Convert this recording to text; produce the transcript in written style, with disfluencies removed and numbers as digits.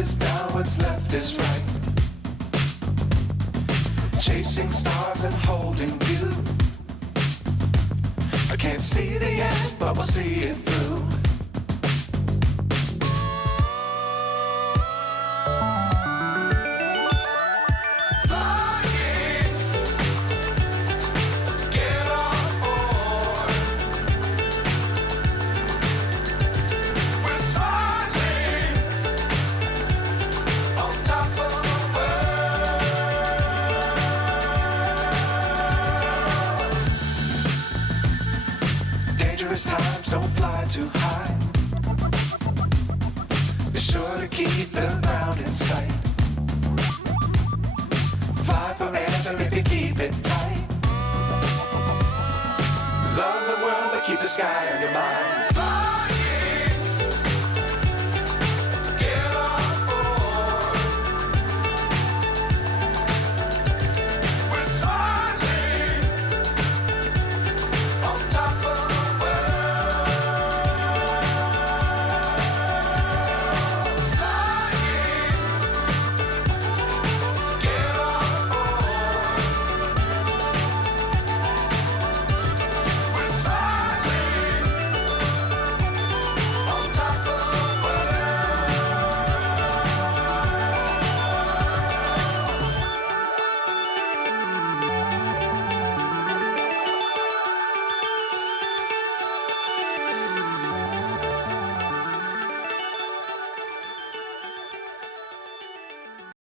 is down, what's left is right. Chasing stars and holding you. I can't see the end, but we'll see it through. Times don't fly too high. Be sure to keep the ground in sight. Fly forever if you keep it tight. Love the world but keep the sky on your mind.